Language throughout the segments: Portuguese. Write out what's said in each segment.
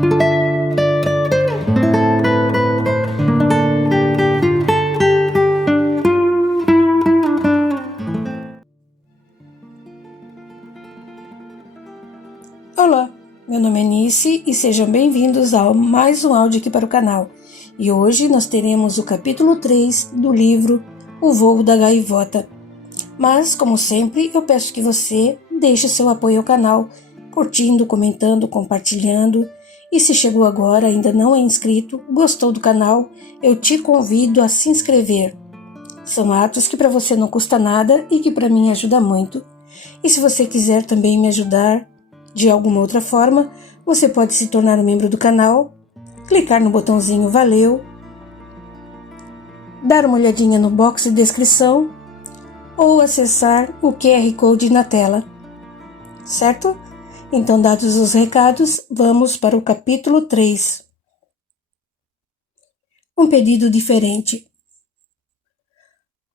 Olá, meu nome é Nice e sejam bem-vindos a mais um áudio aqui para o canal. E hoje nós teremos o capítulo 3 do livro O Voo da Gaivota. Mas, como sempre, eu peço que você deixe seu apoio ao canal, curtindo, comentando, compartilhando. E se chegou agora e ainda não é inscrito, gostou do canal, eu te convido a se inscrever. São atos que para você não custa nada e que para mim ajuda muito. E se você quiser também me ajudar de alguma outra forma, você pode se tornar um membro do canal, clicar no botãozinho Valeu, dar uma olhadinha no box de descrição ou acessar o QR Code na tela, certo? Então, dados os recados, vamos para o capítulo 3. Um pedido diferente.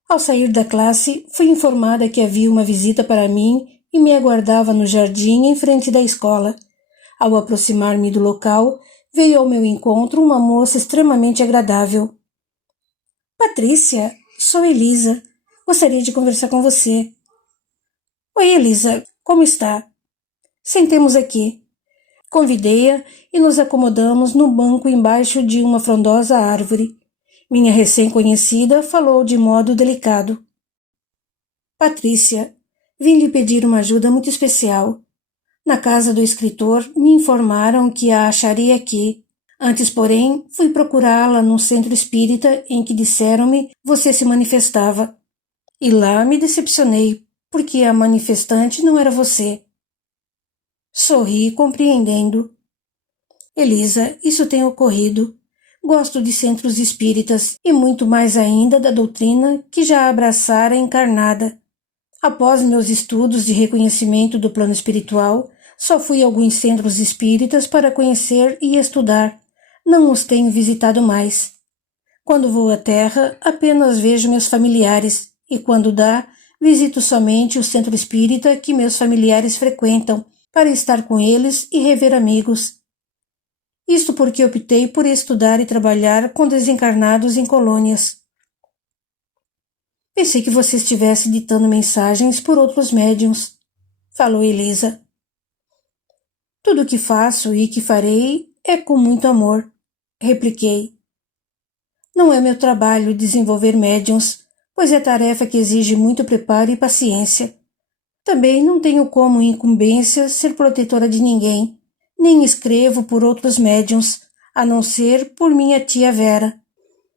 Ao sair da classe, fui informada que havia uma visita para mim e me aguardava no jardim em frente da escola. Ao aproximar-me do local, veio ao meu encontro uma moça extremamente agradável. Patrícia, sou Elisa. Gostaria de conversar com você. Oi, Elisa, como está? Sentemos aqui. Convidei-a e nos acomodamos no banco embaixo de uma frondosa árvore. Minha recém-conhecida falou de modo delicado. Patrícia, vim lhe pedir uma ajuda muito especial. Na casa do escritor me informaram que a acharia aqui. Antes, porém, fui procurá-la num centro espírita em que disseram-me você se manifestava. E lá me decepcionei, porque a manifestante não era você. Sorri, compreendendo. Elisa, isso tem ocorrido. Gosto de centros espíritas e muito mais ainda da doutrina que já abraçara encarnada. Após meus estudos de reconhecimento do plano espiritual, só fui a alguns centros espíritas para conhecer e estudar. Não os tenho visitado mais. Quando vou à Terra, apenas vejo meus familiares e, quando dá, visito somente o centro espírita que meus familiares frequentam para estar com eles e rever amigos. Isto porque optei por estudar e trabalhar com desencarnados em colônias. Pensei que você estivesse ditando mensagens por outros médiuns, falou Elisa. Tudo o que faço e que farei é com muito amor, repliquei. Não é meu trabalho desenvolver médiuns, pois é tarefa que exige muito preparo e paciência. Também não tenho como incumbência ser protetora de ninguém, nem escrevo por outros médiuns, a não ser por minha tia Vera.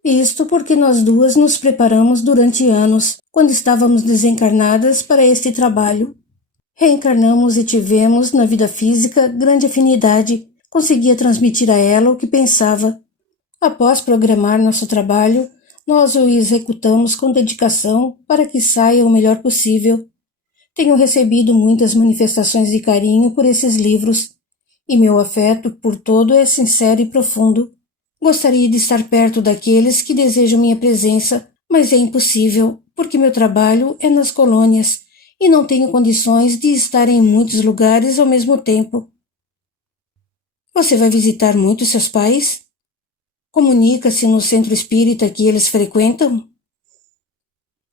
Isto porque nós duas nos preparamos durante anos, quando estávamos desencarnadas para este trabalho. Reencarnamos e tivemos, na vida física, grande afinidade. Conseguia transmitir a ela o que pensava. Após programar nosso trabalho, nós o executamos com dedicação para que saia o melhor possível. Tenho recebido muitas manifestações de carinho por esses livros, e meu afeto por todo é sincero e profundo. Gostaria de estar perto daqueles que desejam minha presença, mas é impossível, porque meu trabalho é nas colônias e não tenho condições de estar em muitos lugares ao mesmo tempo. Você vai visitar muito seus pais? Comunica-se no centro espírita que eles frequentam?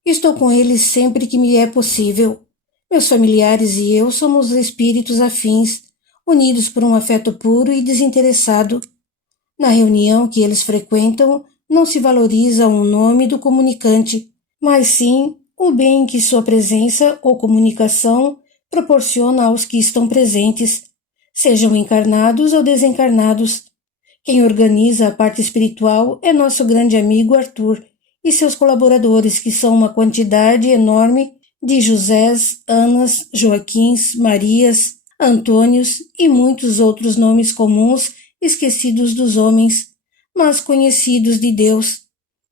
Estou com eles sempre que me é possível. Meus familiares e eu somos espíritos afins, unidos por um afeto puro e desinteressado. Na reunião que eles frequentam, não se valoriza o nome do comunicante, mas sim o bem que sua presença ou comunicação proporciona aos que estão presentes, sejam encarnados ou desencarnados. Quem organiza a parte espiritual é nosso grande amigo Arthur e seus colaboradores, que são uma quantidade enorme de Josés, Anas, Joaquins, Marias, Antônios e muitos outros nomes comuns esquecidos dos homens, mas conhecidos de Deus.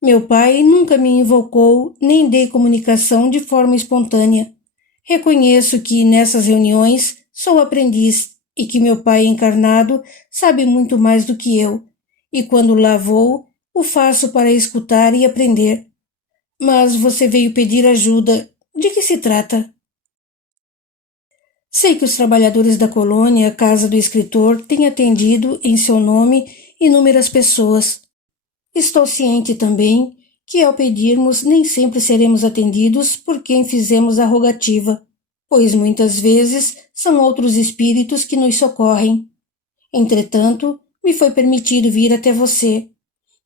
Meu pai nunca me invocou nem dei comunicação de forma espontânea. Reconheço que nessas reuniões sou aprendiz e que meu pai encarnado sabe muito mais do que eu, e quando lá vou, o faço para escutar e aprender. Mas você veio pedir ajuda. De que se trata? Sei que os trabalhadores da colônia Casa do Escritor têm atendido em seu nome inúmeras pessoas. Estou ciente também que ao pedirmos nem sempre seremos atendidos por quem fizemos a rogativa, pois muitas vezes são outros espíritos que nos socorrem. Entretanto, me foi permitido vir até você.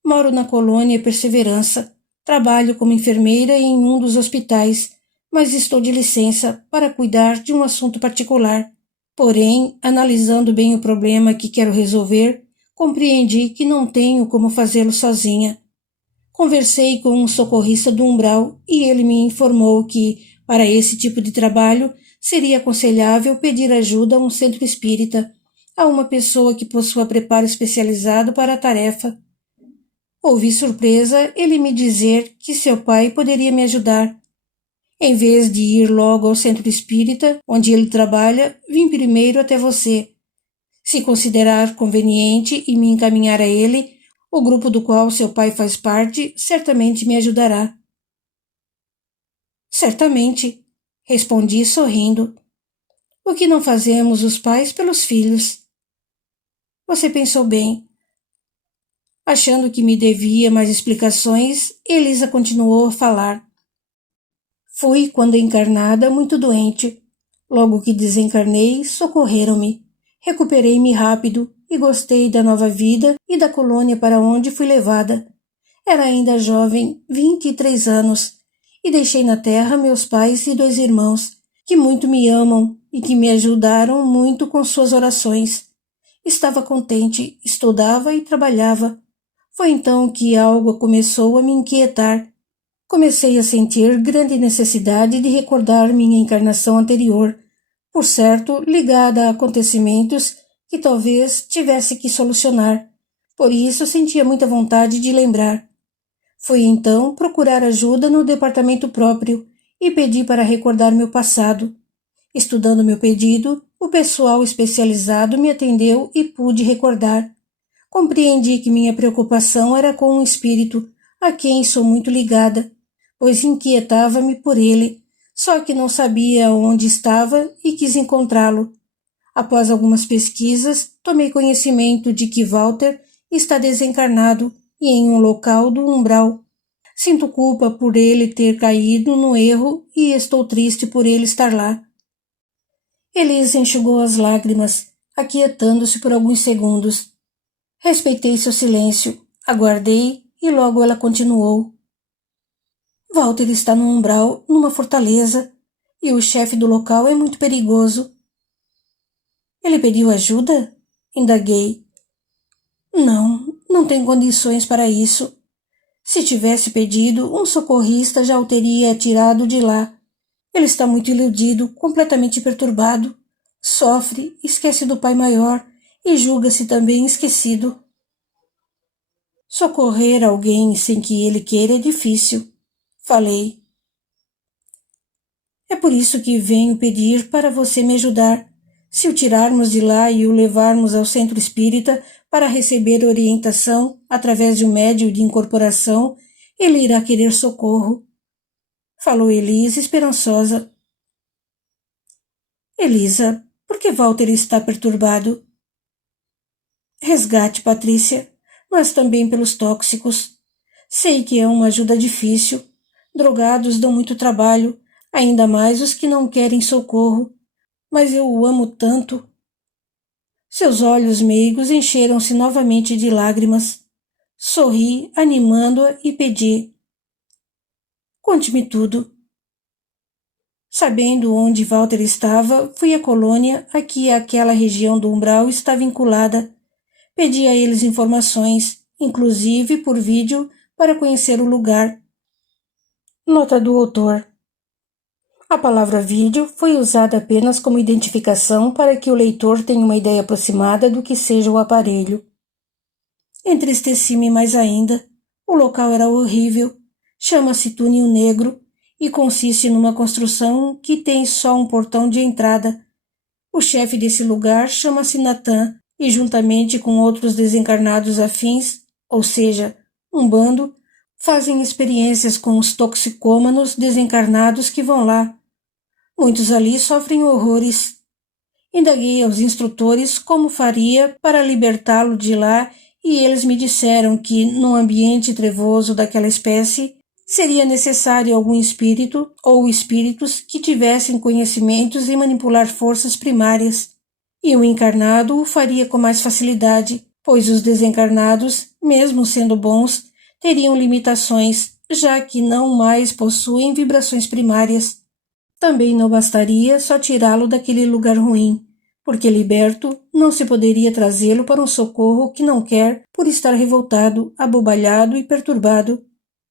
Moro na colônia Perseverança, trabalho como enfermeira em um dos hospitais, mas estou de licença para cuidar de um assunto particular. Porém, analisando bem o problema que quero resolver, compreendi que não tenho como fazê-lo sozinha. Conversei com um socorrista do umbral e ele me informou que, para esse tipo de trabalho, seria aconselhável pedir ajuda a um centro espírita, a uma pessoa que possua preparo especializado para a tarefa. Ouvi surpresa ele me dizer que seu pai poderia me ajudar. Em vez de ir logo ao centro espírita, onde ele trabalha, vim primeiro até você. Se considerar conveniente e me encaminhar a ele, o grupo do qual seu pai faz parte certamente me ajudará. Certamente, respondi sorrindo. O que não fazemos os pais pelos filhos? Você pensou bem. Achando que me devia mais explicações, Elisa continuou a falar. Fui, quando encarnada, muito doente. Logo que desencarnei, socorreram-me. Recuperei-me rápido e gostei da nova vida e da colônia para onde fui levada. Era ainda jovem, 23 anos, e deixei na terra meus pais e 2 irmãos, que muito me amam e que me ajudaram muito com suas orações. Estava contente, estudava e trabalhava. Foi então que algo começou a me inquietar. Comecei a sentir grande necessidade de recordar minha encarnação anterior, por certo ligada a acontecimentos que talvez tivesse que solucionar. Por isso sentia muita vontade de lembrar. Fui então procurar ajuda no departamento próprio e pedi para recordar meu passado. Estudando meu pedido, o pessoal especializado me atendeu e pude recordar. Compreendi que minha preocupação era com um espírito a quem sou muito ligada, pois inquietava-me por ele, só que não sabia onde estava e quis encontrá-lo. Após algumas pesquisas, tomei conhecimento de que Walter está desencarnado e em um local do umbral. Sinto culpa por ele ter caído no erro e estou triste por ele estar lá. Elisa enxugou as lágrimas, aquietando-se por alguns segundos. Respeitei seu silêncio, aguardei e logo ela continuou. Walter está no umbral, numa fortaleza, e o chefe do local é muito perigoso. Ele pediu ajuda? Indaguei. Não tem condições para isso. Se tivesse pedido, um socorrista já o teria tirado de lá. Ele está muito iludido, completamente perturbado. Sofre, esquece do pai maior e julga-se também esquecido. Socorrer alguém sem que ele queira é difícil, falei. É por isso que venho pedir para você me ajudar. Se o tirarmos de lá e o levarmos ao centro espírita para receber orientação através de um médium de incorporação, ele irá querer socorro. Falou Elisa, esperançosa. Elisa, por que Walter está perturbado? Resgate, Patrícia, mas também pelos tóxicos. Sei que é uma ajuda difícil. Drogados dão muito trabalho, ainda mais os que não querem socorro. Mas eu o amo tanto. Seus olhos meigos encheram-se novamente de lágrimas. Sorri, animando-a, e pedi. Conte-me tudo. Sabendo onde Walter estava, fui à colônia a que aquela região do umbral está vinculada. Pedi a eles informações, inclusive por vídeo, para conhecer o lugar. Nota do autor. A palavra vídeo foi usada apenas como identificação para que o leitor tenha uma ideia aproximada do que seja o aparelho. Entristeci-me mais ainda. O local era horrível. Chama-se Túnel Negro e consiste numa construção que tem só um portão de entrada. O chefe desse lugar chama-se Natan e, juntamente com outros desencarnados afins, ou seja, um bando, fazem experiências com os toxicômanos desencarnados que vão lá. Muitos ali sofrem horrores. Indaguei aos instrutores como faria para libertá-lo de lá e eles me disseram que, no ambiente trevoso daquela espécie, seria necessário algum espírito ou espíritos que tivessem conhecimentos em manipular forças primárias, e o encarnado o faria com mais facilidade, pois os desencarnados, mesmo sendo bons, teriam limitações, já que não mais possuem vibrações primárias. Também não bastaria só tirá-lo daquele lugar ruim, porque liberto não se poderia trazê-lo para um socorro que não quer por estar revoltado, abobalhado e perturbado.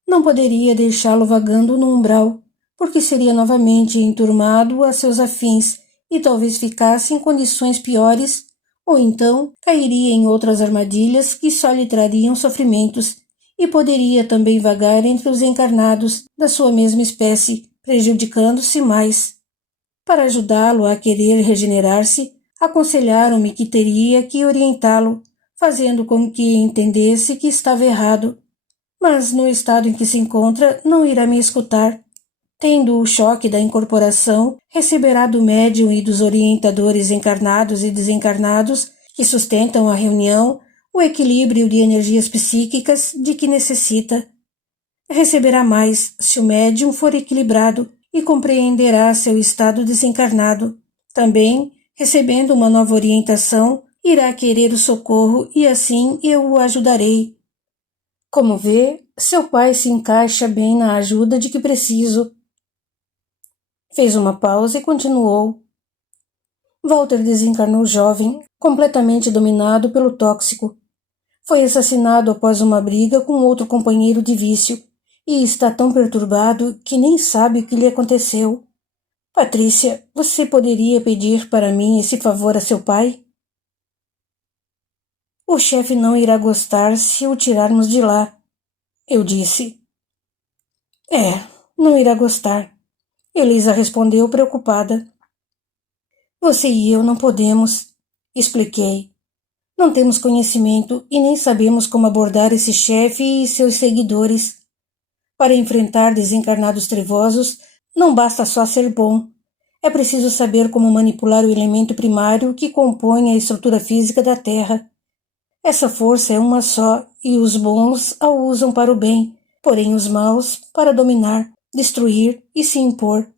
Não poderia deixá-lo vagando no umbral, porque seria novamente enturmado a seus afins e talvez ficasse em condições piores, ou então cairia em outras armadilhas que só lhe trariam sofrimentos, e poderia também vagar entre os encarnados da sua mesma espécie, prejudicando-se mais. Para ajudá-lo a querer regenerar-se, aconselharam-me que teria que orientá-lo, fazendo com que entendesse que estava errado. Mas no estado em que se encontra não irá me escutar. Tendo o choque da incorporação, receberá do médium e dos orientadores encarnados e desencarnados que sustentam a reunião o equilíbrio de energias psíquicas de que necessita. Receberá mais se o médium for equilibrado e compreenderá seu estado desencarnado. Também, recebendo uma nova orientação, irá querer o socorro e assim eu o ajudarei. Como vê, seu pai se encaixa bem na ajuda de que preciso. Fez uma pausa e continuou. Walter desencarnou jovem, completamente dominado pelo tóxico. Foi assassinado após uma briga com outro companheiro de vício e está tão perturbado que nem sabe o que lhe aconteceu. Patrícia, você poderia pedir para mim esse favor a seu pai? O chefe não irá gostar se o tirarmos de lá, eu disse. Não irá gostar. Elisa respondeu preocupada. Você e eu não podemos, expliquei. Não temos conhecimento e nem sabemos como abordar esse chefe e seus seguidores. Para enfrentar desencarnados trevosos, não basta só ser bom. É preciso saber como manipular o elemento primário que compõe a estrutura física da Terra. Essa força é uma só e os bons a usam para o bem, porém os maus para dominar, destruir e se impor.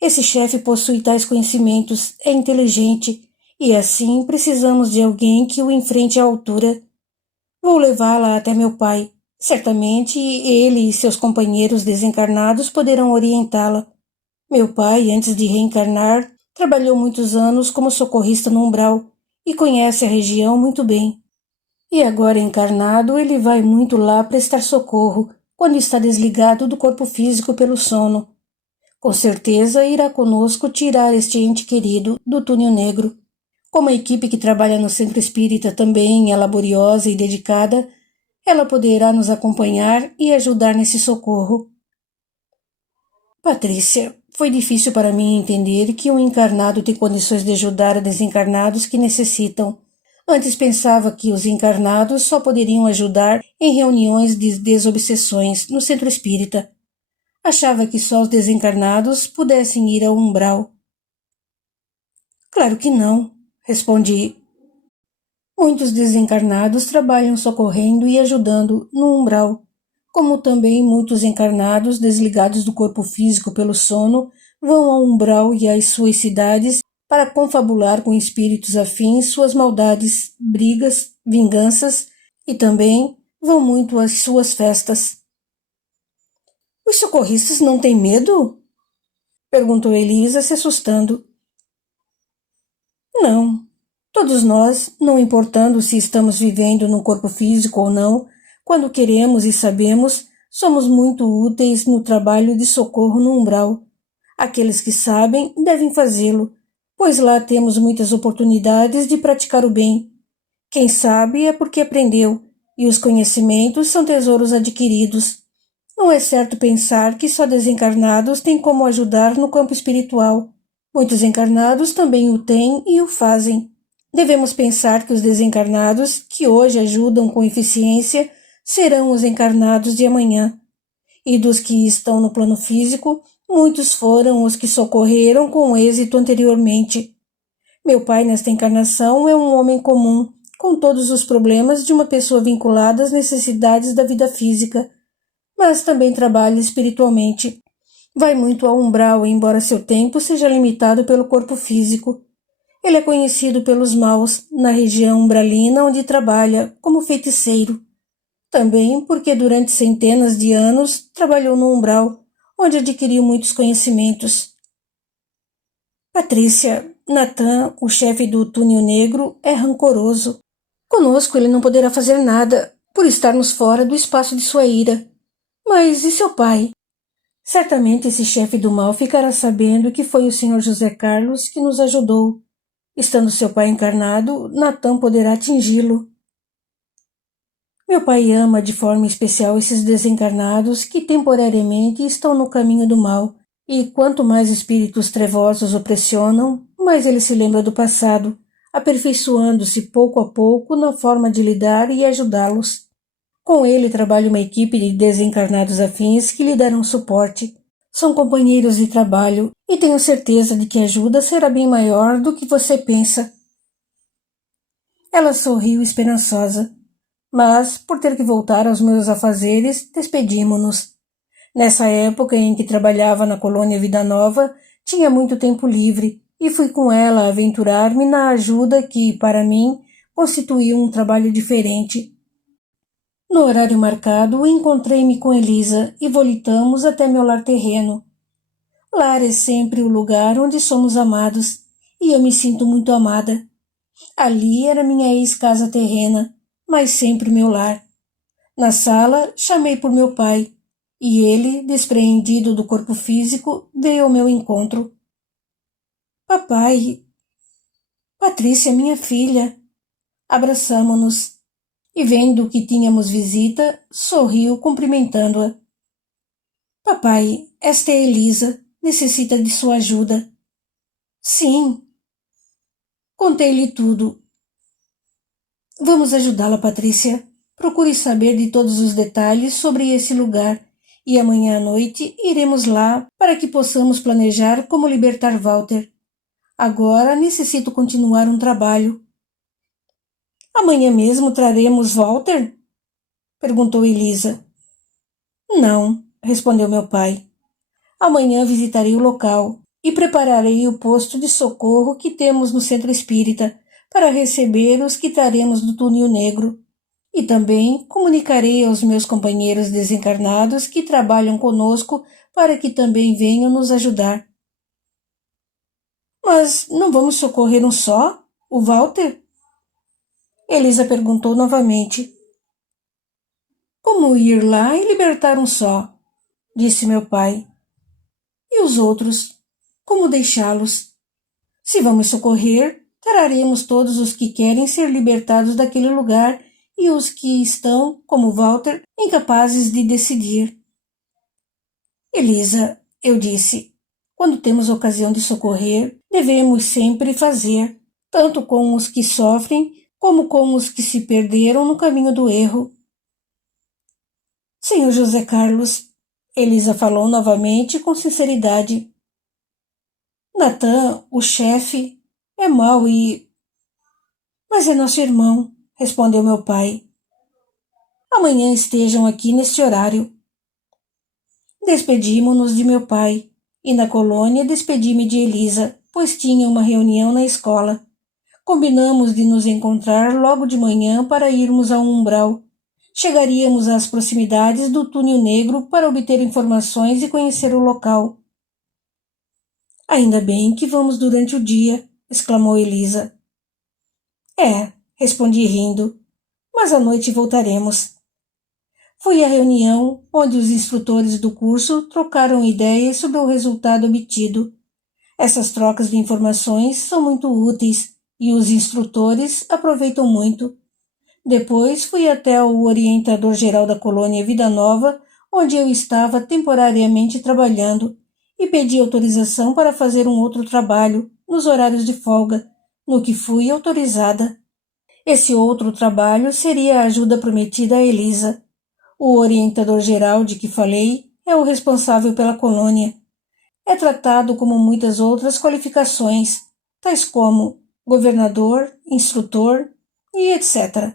Esse chefe possui tais conhecimentos, é inteligente, e assim precisamos de alguém que o enfrente à altura. Vou levá-la até meu pai. Certamente ele e seus companheiros desencarnados poderão orientá-la. Meu pai, antes de reencarnar, trabalhou muitos anos como socorrista no umbral e conhece a região muito bem. E agora encarnado, ele vai muito lá prestar socorro quando está desligado do corpo físico pelo sono. Com certeza irá conosco tirar este ente querido do túnel negro. Como a equipe que trabalha no centro espírita também é laboriosa e dedicada, ela poderá nos acompanhar e ajudar nesse socorro. Patrícia, foi difícil para mim entender que um encarnado tem condições de ajudar a desencarnados que necessitam. Antes pensava que os encarnados só poderiam ajudar em reuniões de desobsessões no centro espírita. Achava que só os desencarnados pudessem ir ao umbral. Claro que não, respondi. Muitos desencarnados trabalham socorrendo e ajudando no umbral, como também muitos encarnados desligados do corpo físico pelo sono vão ao umbral e às suas cidades para confabular com espíritos afins suas maldades, brigas, vinganças e também vão muito às suas festas. Os socorristas não têm medo? Perguntou Elisa, se assustando. Não. Todos nós, não importando se estamos vivendo num corpo físico ou não, quando queremos e sabemos, somos muito úteis no trabalho de socorro no umbral. Aqueles que sabem devem fazê-lo, pois lá temos muitas oportunidades de praticar o bem. Quem sabe é porque aprendeu, e os conhecimentos são tesouros adquiridos. Não é certo pensar que só desencarnados têm como ajudar no campo espiritual. Muitos encarnados também o têm e o fazem. Devemos pensar que os desencarnados, que hoje ajudam com eficiência, serão os encarnados de amanhã. E dos que estão no plano físico, muitos foram os que socorreram com êxito anteriormente. Meu pai, nesta encarnação, é um homem comum, com todos os problemas de uma pessoa vinculada às necessidades da vida física, mas também trabalha espiritualmente. Vai muito ao umbral, embora seu tempo seja limitado pelo corpo físico. Ele é conhecido pelos maus na região umbralina onde trabalha como feiticeiro. Também porque durante centenas de anos trabalhou no umbral, onde adquiriu muitos conhecimentos. Patrícia, Natan, o chefe do túnel negro, é rancoroso. Conosco ele não poderá fazer nada, por estarmos fora do espaço de sua ira. Mas e seu pai? Certamente esse chefe do mal ficará sabendo que foi o Sr. José Carlos que nos ajudou. Estando seu pai encarnado, Natan poderá atingi-lo. Meu pai ama de forma especial esses desencarnados que temporariamente estão no caminho do mal, e quanto mais espíritos trevosos o pressionam, mais ele se lembra do passado, aperfeiçoando-se pouco a pouco na forma de lidar e ajudá-los. Com ele trabalha uma equipe de desencarnados afins que lhe darão suporte. São companheiros de trabalho e tenho certeza de que a ajuda será bem maior do que você pensa. Ela sorriu esperançosa, mas, por ter que voltar aos meus afazeres, despedimo-nos. Nessa época em que trabalhava na colônia Vida Nova, tinha muito tempo livre e fui com ela aventurar-me na ajuda que, para mim, constituía um trabalho diferente. No horário marcado, encontrei-me com Elisa e volitamos até meu lar terreno. Lar é sempre o lugar onde somos amados, e eu me sinto muito amada. Ali era minha ex-casa terrena, mas sempre meu lar. Na sala, chamei por meu pai, e ele, despreendido do corpo físico, veio ao meu encontro. Papai, Patrícia, minha filha. Abraçamo-nos. E vendo que tínhamos visita, sorriu cumprimentando-a. Papai, esta é Elisa, necessita de sua ajuda. Sim. Contei-lhe tudo. Vamos ajudá-la, Patrícia. Procure saber de todos os detalhes sobre esse lugar e amanhã à noite iremos lá para que possamos planejar como libertar Walter. Agora necessito continuar um trabalho. Amanhã mesmo traremos Walter? Perguntou Elisa. Não, respondeu meu pai. Amanhã visitarei o local e prepararei o posto de socorro que temos no centro espírita para receber os que traremos do túnel negro. E também comunicarei aos meus companheiros desencarnados que trabalham conosco para que também venham nos ajudar. Mas não vamos socorrer um só? O Walter? Elisa perguntou novamente. Como ir lá e libertar um só? Disse meu pai. E os outros? Como deixá-los? Se vamos socorrer, traremos todos os que querem ser libertados daquele lugar e os que estão, como Walter, incapazes de decidir. Elisa, eu disse, quando temos ocasião de socorrer, devemos sempre fazer, tanto com os que sofrem como com os que se perderam no caminho do erro. Senhor José Carlos, Elisa falou novamente com sinceridade. Natan, o chefe, é mau e... Mas é nosso irmão, respondeu meu pai. Amanhã estejam aqui neste horário. Despedimo-nos de meu pai, e na colônia despedi-me de Elisa, pois tinha uma reunião na escola. Combinamos de nos encontrar logo de manhã para irmos ao umbral. Chegaríamos às proximidades do túnel negro para obter informações e conhecer o local. Ainda bem que vamos durante o dia, exclamou Elisa. É, respondi rindo, mas à noite voltaremos. Foi a reunião onde os instrutores do curso trocaram ideias sobre o resultado obtido. Essas trocas de informações são muito úteis e os instrutores aproveitam muito. Depois fui até o orientador-geral da colônia Vida Nova, onde eu estava temporariamente trabalhando, e pedi autorização para fazer um outro trabalho, nos horários de folga, no que fui autorizada. Esse outro trabalho seria a ajuda prometida a Elisa. O orientador-geral de que falei é o responsável pela colônia. É tratado como muitas outras qualificações, tais como governador, instrutor e etc.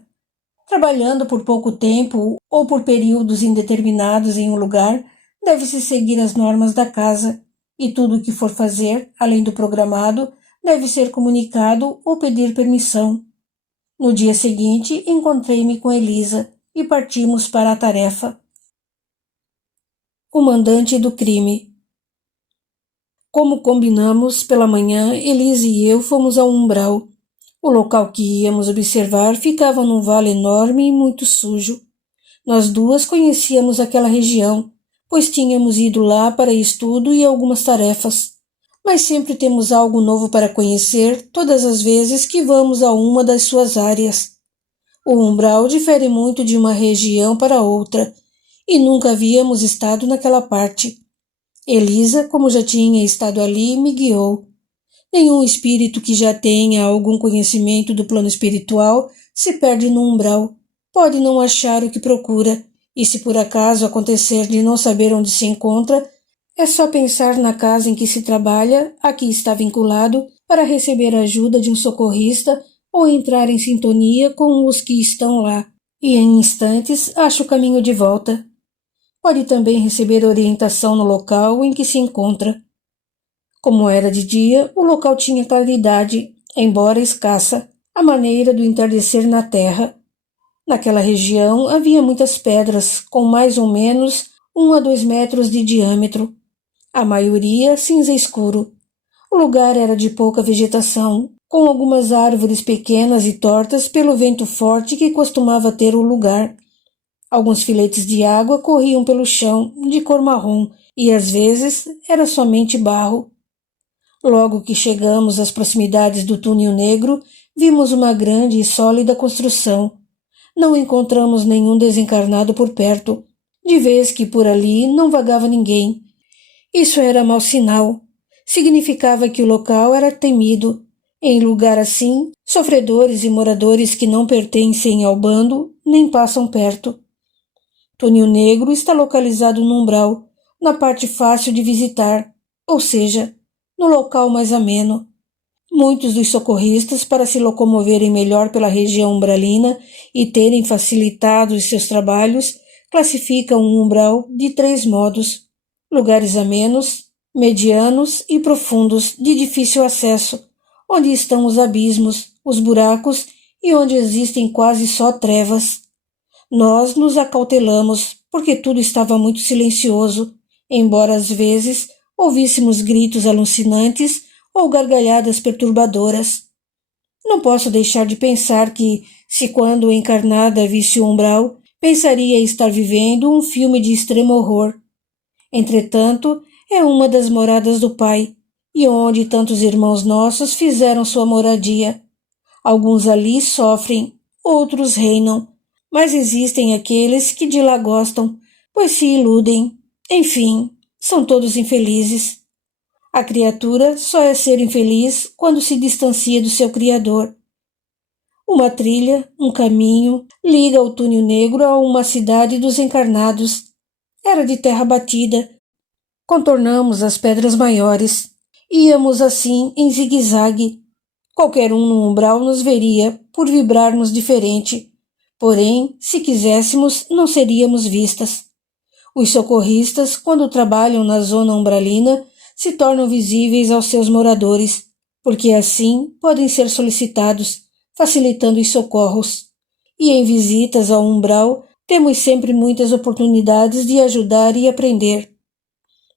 Trabalhando por pouco tempo ou por períodos indeterminados em um lugar, deve-se seguir as normas da casa, e tudo o que for fazer, além do programado, deve ser comunicado ou pedir permissão. No dia seguinte, encontrei-me com Elisa e partimos para a tarefa. O mandante do crime. Como combinamos, pela manhã, Elisa e eu fomos ao umbral. O local que íamos observar ficava num vale enorme e muito sujo. Nós duas conhecíamos aquela região, pois tínhamos ido lá para estudo e algumas tarefas. Mas sempre temos algo novo para conhecer todas as vezes que vamos a uma das suas áreas. O umbral difere muito de uma região para outra, e nunca havíamos estado naquela parte. Elisa, como já tinha estado ali, me guiou. Nenhum espírito que já tenha algum conhecimento do plano espiritual se perde no umbral. Pode não achar o que procura, e se por acaso acontecer de não saber onde se encontra, é só pensar na casa em que se trabalha, a que está vinculado, para receber a ajuda de um socorrista ou entrar em sintonia com os que estão lá, e em instantes acha o caminho de volta. Pode também receber orientação no local em que se encontra. Como era de dia, o local tinha claridade, embora escassa, à maneira do entardecer na terra. Naquela região havia muitas pedras, com mais ou menos 1 a 2 metros de diâmetro. A maioria cinza escuro. O lugar era de pouca vegetação, com algumas árvores pequenas e tortas pelo vento forte que costumava ter o lugar. Alguns filetes de água corriam pelo chão, de cor marrom, e às vezes era somente barro. Logo que chegamos às proximidades do túnel negro, vimos uma grande e sólida construção. Não encontramos nenhum desencarnado por perto, de vez que por ali não vagava ninguém. Isso era mau sinal. Significava que o local era temido. Em lugar assim, sofredores e moradores que não pertencem ao bando nem passam perto. Túnel Negro está localizado no umbral, na parte fácil de visitar, ou seja, no local mais ameno. Muitos dos socorristas, para se locomoverem melhor pela região umbralina e terem facilitado os seus trabalhos, classificam o umbral de 3 modos: lugares amenos, medianos e profundos de difícil acesso, onde estão os abismos, os buracos e onde existem quase só trevas. Nós nos acautelamos, porque tudo estava muito silencioso, embora às vezes ouvíssemos gritos alucinantes ou gargalhadas perturbadoras. Não posso deixar de pensar que, se quando encarnada visse o umbral, pensaria estar vivendo um filme de extremo horror. Entretanto, é uma das moradas do Pai, e onde tantos irmãos nossos fizeram sua moradia. Alguns ali sofrem, outros reinam, mas existem aqueles que de lá gostam, pois se iludem. Enfim, são todos infelizes. A criatura só é ser infeliz quando se distancia do seu Criador. Uma trilha, um caminho, liga o túnel negro a uma cidade dos encarnados. Era de terra batida. Contornamos as pedras maiores. Íamos assim em zigue-zague. Qualquer um no umbral nos veria, por vibrarmos diferente. Porém, se quiséssemos, não seríamos vistas. Os socorristas, quando trabalham na zona umbralina, se tornam visíveis aos seus moradores, porque assim podem ser solicitados, facilitando os socorros. E em visitas ao umbral, temos sempre muitas oportunidades de ajudar e aprender.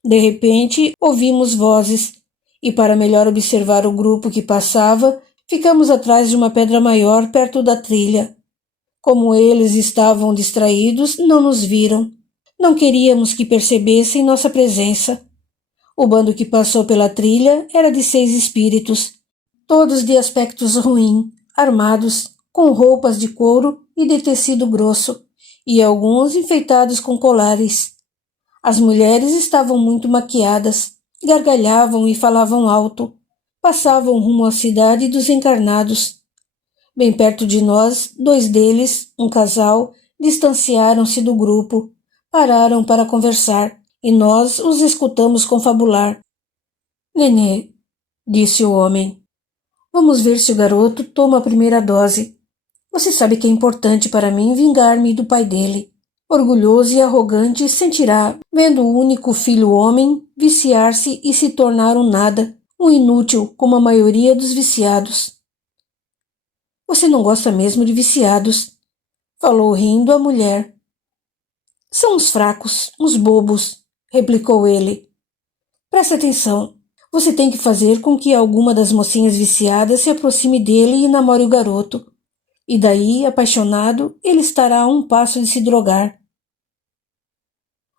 De repente, ouvimos vozes, e para melhor observar o grupo que passava, ficamos atrás de uma pedra maior perto da trilha. Como eles estavam distraídos, não nos viram. Não queríamos que percebessem nossa presença. O bando que passou pela trilha era de 6 espíritos, todos de aspectos ruins, armados, com roupas de couro e de tecido grosso, e alguns enfeitados com colares. As mulheres estavam muito maquiadas, gargalhavam e falavam alto. Passavam rumo à cidade dos encarnados. Bem perto de nós, 2 deles, um casal, distanciaram-se do grupo, pararam para conversar, e nós os escutamos confabular. Nenê, disse o homem. Vamos ver se o garoto toma a primeira dose. Você sabe que é importante para mim vingar-me do pai dele. Orgulhoso e arrogante sentirá, vendo o único filho homem viciar-se e se tornar um nada, um inútil como a maioria dos viciados. Você não gosta mesmo de viciados, falou rindo a mulher. São uns fracos, uns bobos, replicou ele. Preste atenção. Você tem que fazer com que alguma das mocinhas viciadas se aproxime dele e namore o garoto. E daí, apaixonado, ele estará a um passo de se drogar.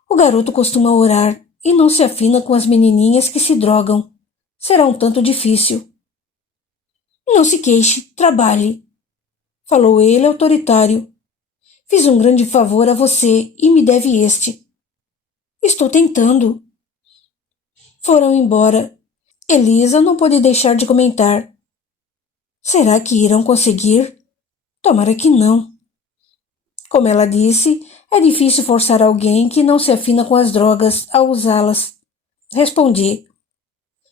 O garoto costuma orar e não se afina com as menininhas que se drogam. Será um tanto difícil. Não se queixe, trabalhe, falou ele autoritário. Fiz um grande favor a você e me deve este. Estou tentando. Foram embora. Elisa não pôde deixar de comentar. Será que irão conseguir? Tomara que não. Como ela disse, é difícil forçar alguém que não se afina com as drogas a usá-las. Respondi.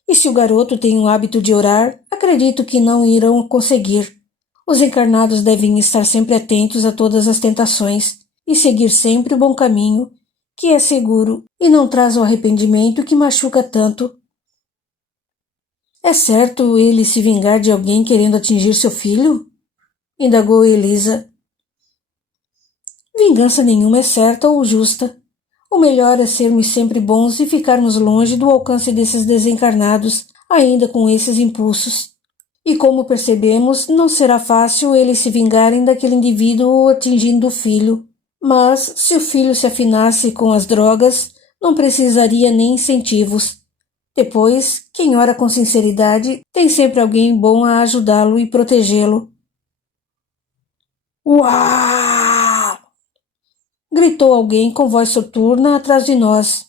E se o garoto tem o hábito de orar, acredito que não irão conseguir. Os encarnados devem estar sempre atentos a todas as tentações e seguir sempre o bom caminho, que é seguro e não traz o arrependimento que machuca tanto. É certo ele se vingar de alguém querendo atingir seu filho? Indagou Elisa. Vingança nenhuma é certa ou justa. O melhor é sermos sempre bons e ficarmos longe do alcance desses desencarnados, ainda com esses impulsos. E como percebemos, não será fácil eles se vingarem daquele indivíduo atingindo o filho. Mas, se o filho se afinasse com as drogas, não precisaria nem incentivos. Depois, quem ora com sinceridade, tem sempre alguém bom a ajudá-lo e protegê-lo. Uau! Gritou alguém com voz soturna atrás de nós.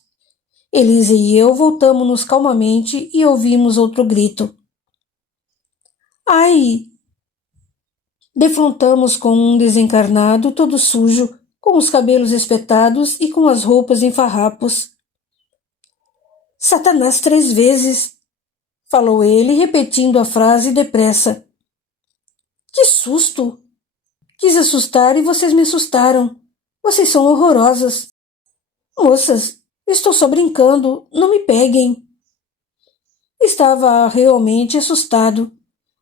Elisa e eu voltamo-nos calmamente e ouvimos outro grito. Ai! Defrontamos com um desencarnado todo sujo, com os cabelos espetados e com as roupas em farrapos. Satanás 3 vezes! Falou ele, repetindo a frase depressa. Que susto! Quis assustar e vocês me assustaram. Vocês são horrorosas. Moças, estou só brincando, não me peguem. Estava realmente assustado.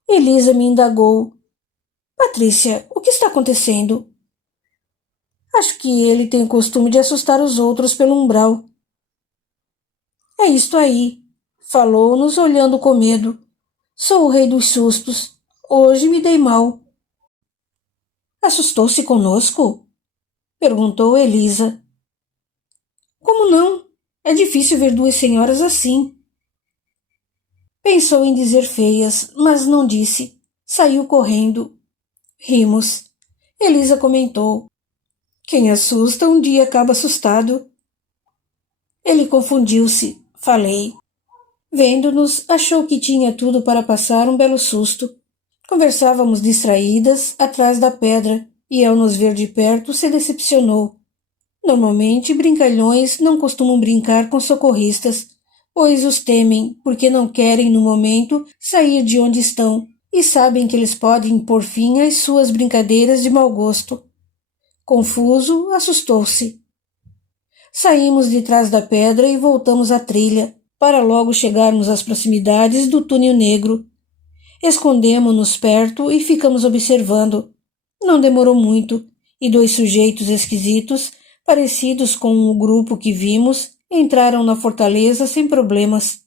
Elisa me indagou. Patrícia, o que está acontecendo? Acho que ele tem o costume de assustar os outros pelo umbral. É isto aí, falou-nos olhando com medo. Sou o rei dos sustos. Hoje me dei mal. Assustou-se conosco? Perguntou Elisa. Como não? É difícil ver 2 senhoras assim. Pensou em dizer feias, mas não disse. Saiu correndo. Rimos. Elisa comentou. Quem assusta um dia acaba assustado. Ele confundiu-se, falei. Vendo-nos, achou que tinha tudo para passar um belo susto. Conversávamos distraídas atrás da pedra e, ao nos ver de perto, se decepcionou. Normalmente, brincalhões não costumam brincar com socorristas, pois os temem porque não querem, no momento, sair de onde estão e sabem que eles podem pôr fim às suas brincadeiras de mau gosto. Confuso, assustou-se. Saímos de trás da pedra e voltamos à trilha, para logo chegarmos às proximidades do túnel negro. Escondemo-nos perto e ficamos observando. Não demorou muito, e 2 sujeitos esquisitos, parecidos com o grupo que vimos, entraram na fortaleza sem problemas.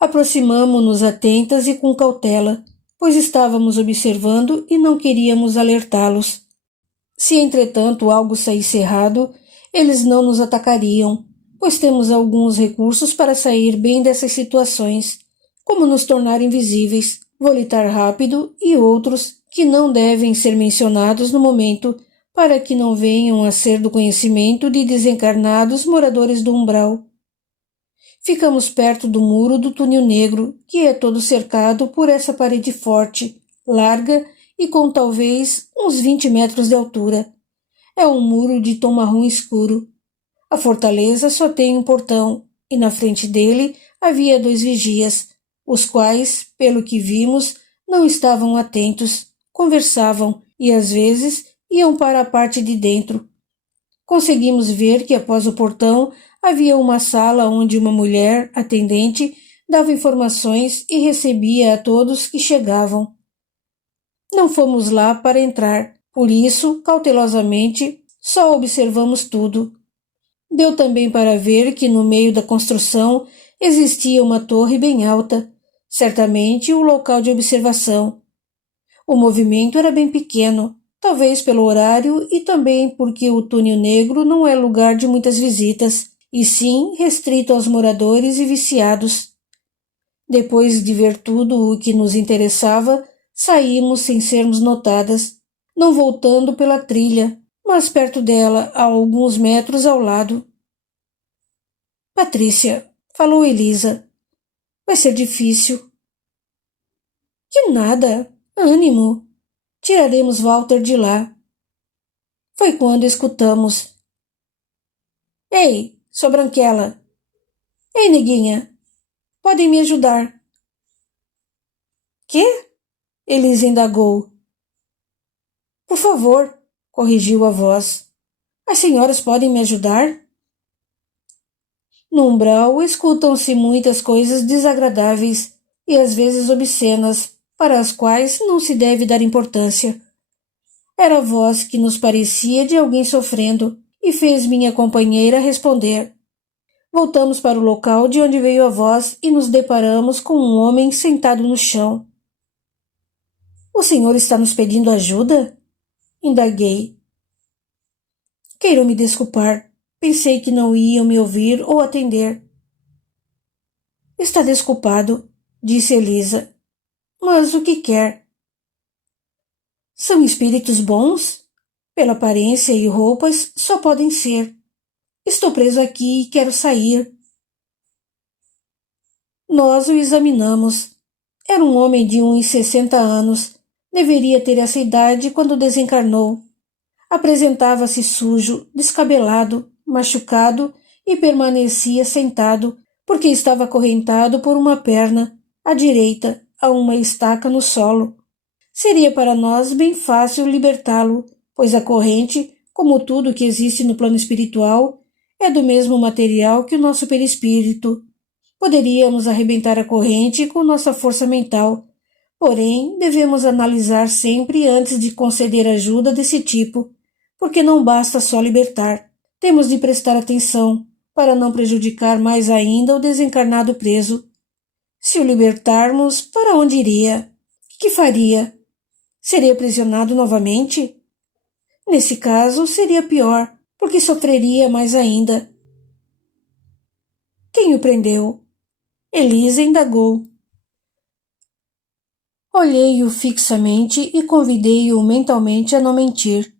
Aproximamo-nos atentas e com cautela, pois estávamos observando e não queríamos alertá-los. Se, entretanto, algo saísse errado, eles não nos atacariam, pois temos alguns recursos para sair bem dessas situações, como nos tornar invisíveis, volitar rápido e outros que não devem ser mencionados no momento, para que não venham a ser do conhecimento de desencarnados moradores do umbral. Ficamos perto do muro do túnel negro, que é todo cercado por essa parede forte, larga e com talvez uns 20 metros de altura. É um muro de tom marrom escuro. A fortaleza só tem um portão, e na frente dele havia 2 vigias, os quais, pelo que vimos, Não estavam atentos, conversavam e às vezes iam para a parte de dentro. Conseguimos ver que após o portão havia uma sala onde uma mulher, atendente, dava informações e recebia a todos que chegavam. Não fomos lá para entrar, por isso, cautelosamente, só observamos tudo. Deu também para ver que no meio da construção existia uma torre bem alta, certamente um local de observação. O movimento era bem pequeno, talvez pelo horário e também porque o Túnel Negro não é lugar de muitas visitas, e sim restrito aos moradores e viciados. Depois de ver tudo o que nos interessava, saímos sem sermos notadas, não voltando pela trilha, mas perto dela, a alguns metros ao lado. Patrícia, falou Elisa, vai ser difícil. Que nada, ânimo. Tiraremos Walter de lá. Foi quando escutamos. Ei, sua branquela. Ei, neguinha. Podem me ajudar. Quê? Elisa indagou. Por favor, corrigiu a voz. As senhoras podem me ajudar? No umbral escutam-se muitas coisas desagradáveis e às vezes obscenas, para as quais não se deve dar importância. Era a voz que nos parecia de alguém sofrendo e fez minha companheira responder. Voltamos para o local de onde veio a voz e nos deparamos com um homem sentado no chão. O senhor está nos pedindo ajuda? Indaguei. Queiram me desculpar. Pensei que não iam me ouvir ou atender. Está desculpado, disse Elisa. Mas o que quer? São espíritos bons? Pela aparência e roupas, só podem ser. Estou preso aqui e quero sair. Nós o examinamos. Era um homem de uns 60 anos. Deveria ter essa idade quando desencarnou. Apresentava-se sujo, descabelado, machucado e permanecia sentado, porque estava acorrentado por uma perna, à direita, a uma estaca no solo. Seria para nós bem fácil libertá-lo, pois a corrente, como tudo que existe no plano espiritual, é do mesmo material que o nosso perispírito. Poderíamos arrebentar a corrente com nossa força mental, porém devemos analisar sempre antes de conceder ajuda desse tipo, porque não basta só libertar. Temos de prestar atenção, para não prejudicar mais ainda o desencarnado preso. Se o libertarmos, para onde iria? Que faria? Seria aprisionado novamente? Nesse caso, seria pior, porque sofreria mais ainda. Quem o prendeu? Elisa indagou. Olhei-o fixamente e convidei-o mentalmente a não mentir.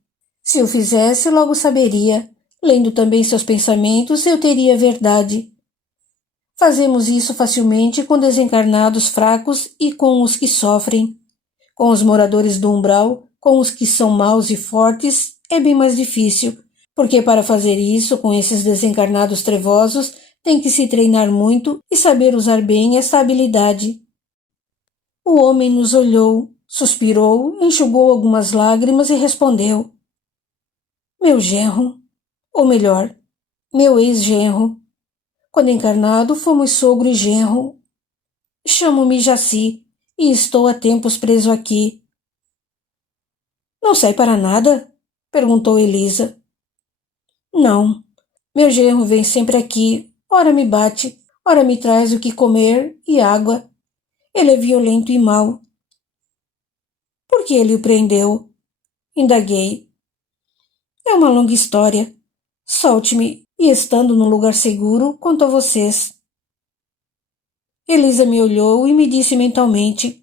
Se o fizesse, logo saberia. Lendo também seus pensamentos, eu teria verdade. Fazemos isso facilmente com desencarnados fracos e com os que sofrem. Com os moradores do umbral, com os que são maus e fortes, é bem mais difícil, porque para fazer isso com esses desencarnados trevosos tem que se treinar muito e saber usar bem esta habilidade. O homem nos olhou, suspirou, enxugou algumas lágrimas e respondeu. Meu genro, ou melhor, meu ex-genro. Quando encarnado fomos sogro e genro. Chamo-me Jaci e estou há tempos preso aqui. Não sai para nada? Perguntou Elisa. Não. Meu genro vem sempre aqui, ora me bate, ora me traz o que comer e água. Ele é violento e mau. Por que ele o prendeu? Indaguei. É uma longa história. Solte-me e, estando num lugar seguro, conto a vocês. Elisa me olhou e me disse mentalmente.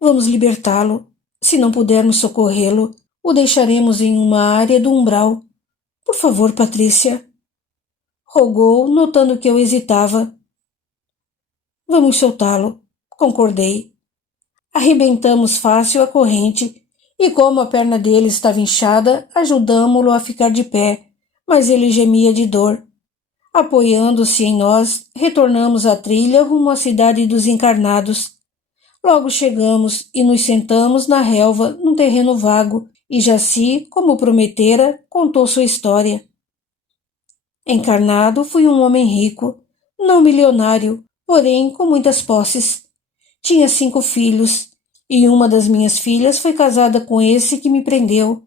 Vamos libertá-lo. Se não pudermos socorrê-lo, o deixaremos em uma área do umbral. Por favor, Patrícia. Rogou, notando que eu hesitava. Vamos soltá-lo, concordei. Arrebentamos fácil a corrente, e como a perna dele estava inchada, ajudamo-lo a ficar de pé, mas ele gemia de dor. Apoiando-se em nós, retornamos à trilha rumo à cidade dos encarnados. Logo chegamos e nos sentamos na relva num terreno vago e Jaci, como prometera, contou sua história. Encarnado, fui um homem rico, não milionário, porém com muitas posses. Tinha 5 filhos, e uma das minhas filhas foi casada com esse que me prendeu.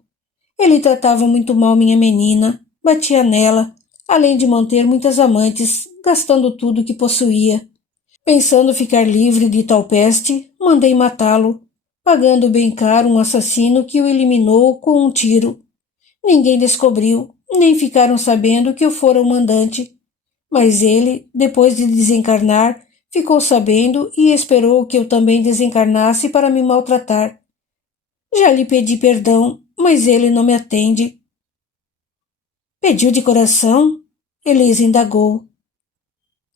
Ele tratava muito mal minha menina, batia nela, além de manter muitas amantes, gastando tudo que possuía. Pensando ficar livre de tal peste, mandei matá-lo, pagando bem caro um assassino que o eliminou com um tiro. Ninguém descobriu, nem ficaram sabendo que eu fora o mandante. Mas ele, depois de desencarnar, ficou sabendo e esperou que eu também desencarnasse para me maltratar. Já lhe pedi perdão, mas ele não me atende. Pediu de coração? Elisa indagou.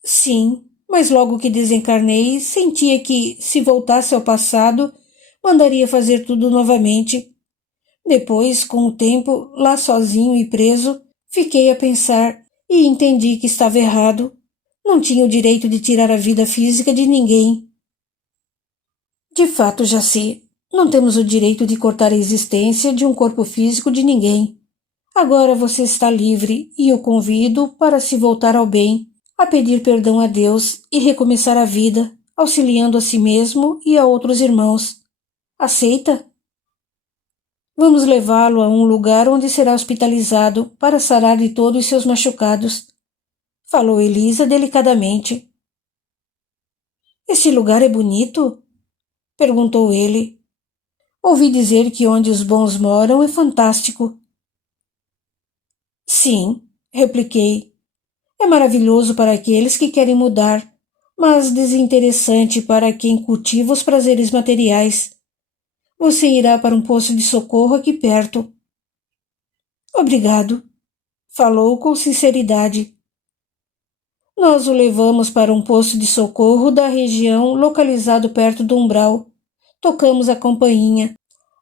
Sim, mas logo que desencarnei, sentia que, se voltasse ao passado, mandaria fazer tudo novamente. Depois, com o tempo, lá sozinho e preso, fiquei a pensar e entendi que estava errado. Não tinha o direito de tirar a vida física de ninguém. De fato, Jaci, não temos o direito de cortar a existência de um corpo físico de ninguém. Agora você está livre e o convido para se voltar ao bem, a pedir perdão a Deus e recomeçar a vida, auxiliando a si mesmo e a outros irmãos. Aceita? Vamos levá-lo a um lugar onde será hospitalizado para sarar de todos os seus machucados, falou Elisa delicadamente. Esse lugar é bonito? Perguntou ele. Ouvi dizer que onde os bons moram é fantástico. Sim, repliquei. É maravilhoso para aqueles que querem mudar, mas desinteressante para quem cultiva os prazeres materiais. Você irá para um posto de socorro aqui perto. Obrigado, falou com sinceridade. Nós o levamos para um posto de socorro da região localizado perto do umbral. Tocamos a campainha,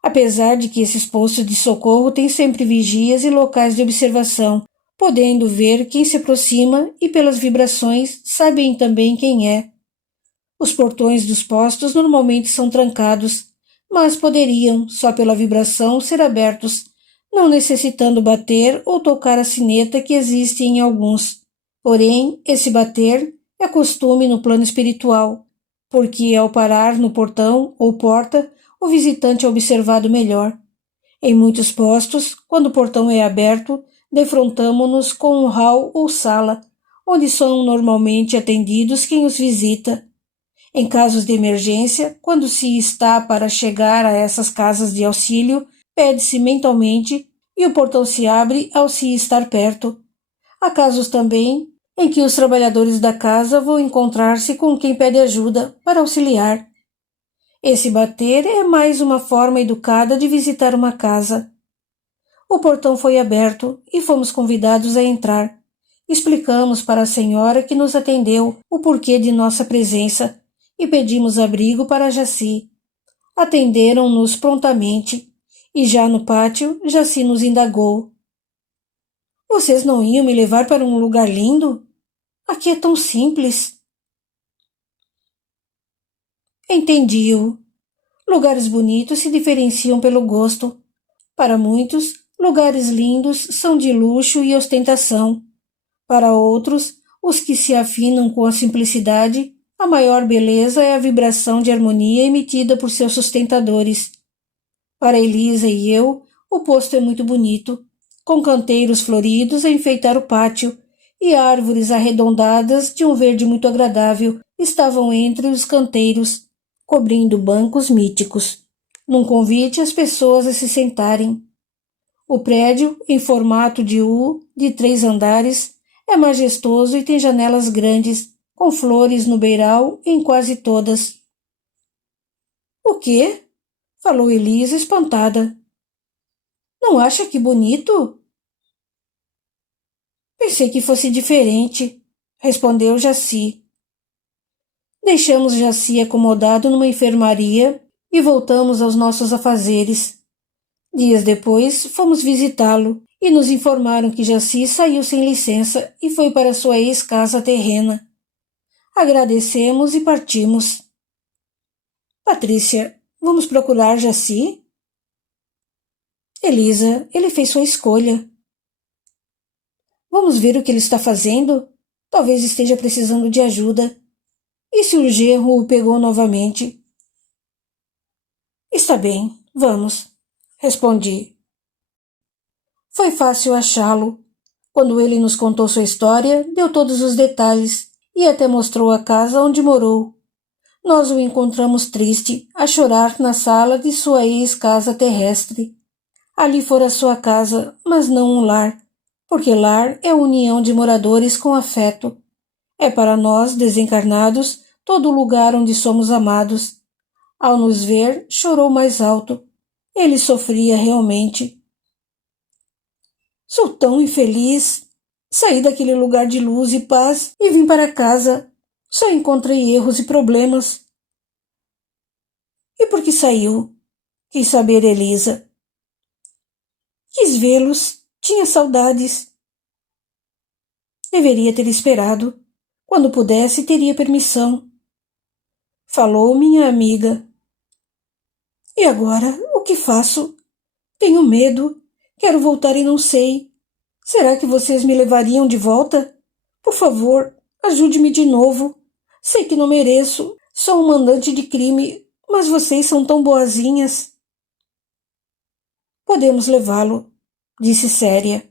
apesar de que esses postos de socorro têm sempre vigias e locais de observação, podendo ver quem se aproxima e pelas vibrações sabem também quem é. Os portões dos postos normalmente são trancados, mas poderiam, só pela vibração, ser abertos, não necessitando bater ou tocar a sineta que existe em alguns. Porém, esse bater é costume no plano espiritual, porque ao parar no portão ou porta, o visitante é observado melhor. Em muitos postos, quando o portão é aberto, defrontamo-nos com um hall ou sala, onde são normalmente atendidos quem os visita. Em casos de emergência, quando se está para chegar a essas casas de auxílio, pede-se mentalmente e o portão se abre ao se estar perto. Há casos também em que os trabalhadores da casa vão encontrar-se com quem pede ajuda para auxiliar. Esse bater é mais uma forma educada de visitar uma casa. O portão foi aberto e fomos convidados a entrar. Explicamos para a senhora que nos atendeu o porquê de nossa presença e pedimos abrigo para Jaci. Atenderam-nos prontamente e já no pátio Jaci nos indagou. Vocês não iam me levar para um lugar lindo? Aqui é tão simples. Entendi-o. Lugares bonitos se diferenciam pelo gosto. Para muitos, lugares lindos são de luxo e ostentação. Para outros, os que se afinam com a simplicidade, a maior beleza é a vibração de harmonia emitida por seus sustentadores. Para Elisa e eu, o posto é muito bonito, com canteiros floridos a enfeitar o pátio, e árvores arredondadas de um verde muito agradável estavam entre os canteiros, cobrindo bancos míticos, num convite às pessoas a se sentarem. O prédio, em formato de U, de 3 andares, é majestoso e tem janelas grandes, com flores no beiral em quase todas. O quê? Falou Elisa, espantada. Não acha que bonito? Pensei que fosse diferente, respondeu Jaci. Deixamos Jaci acomodado numa enfermaria e voltamos aos nossos afazeres. Dias depois, fomos visitá-lo e nos informaram que Jaci saiu sem licença e foi para sua ex-casa terrena. Agradecemos e partimos. Patrícia, vamos procurar Jaci? Elisa, ele fez sua escolha. Vamos ver o que ele está fazendo? Talvez esteja precisando de ajuda. E se o genro o pegou novamente? Está bem, vamos, respondi. Foi fácil achá-lo. Quando ele nos contou sua história, deu todos os detalhes e até mostrou a casa onde morou. Nós o encontramos triste, a chorar na sala de sua ex-casa terrestre. Ali fora sua casa, mas não um lar, porque lar é a união de moradores com afeto. É para nós, desencarnados, todo lugar onde somos amados. Ao nos ver, chorou mais alto. Ele sofria realmente. Sou tão infeliz. Saí daquele lugar de luz e paz e vim para casa. Só encontrei erros e problemas. E por que saiu? Quis saber Elisa. Quis vê-los. Tinha saudades. Deveria ter esperado. Quando pudesse, teria permissão. Falou minha amiga. E agora, o que faço? Tenho medo. Quero voltar e não sei. Será que vocês me levariam de volta? Por favor, ajude-me de novo. Sei que não mereço. Sou um mandante de crime, mas vocês são tão boazinhas. Podemos levá-lo, disse séria.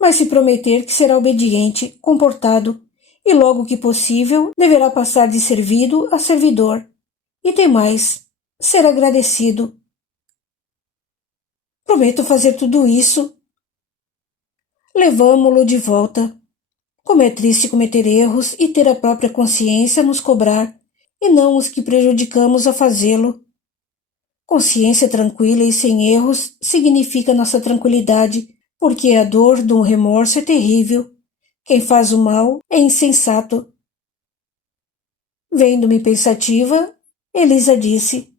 Mas se prometer que será obediente, comportado, e logo que possível deverá passar de servido a servidor. E tem mais, ser agradecido. Prometo fazer tudo isso. Levamo-lo de volta. Como é triste cometer erros e ter a própria consciência nos cobrar, e não os que prejudicamos a fazê-lo. Consciência tranquila e sem erros significa nossa tranquilidade, porque a dor de um remorso é terrível. Quem faz o mal é insensato. Vendo-me pensativa, Elisa disse: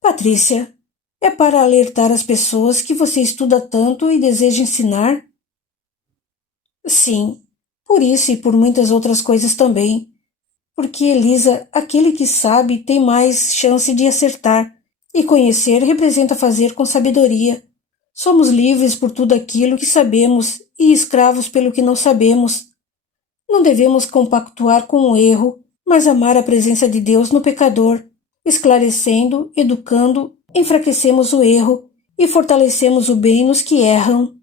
Patrícia, é para alertar as pessoas que você estuda tanto e deseja ensinar? Sim, por isso e por muitas outras coisas também. Porque, Elisa, aquele que sabe tem mais chance de acertar, e conhecer representa fazer com sabedoria. Somos livres por tudo aquilo que sabemos e escravos pelo que não sabemos. Não devemos compactuar com o erro, mas amar a presença de Deus no pecador. Esclarecendo, educando, enfraquecemos o erro e fortalecemos o bem nos que erram.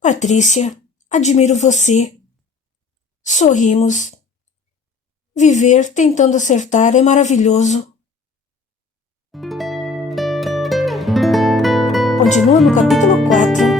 Patrícia, admiro você. Sorrimos. Viver tentando acertar é maravilhoso. Continua no capítulo 4.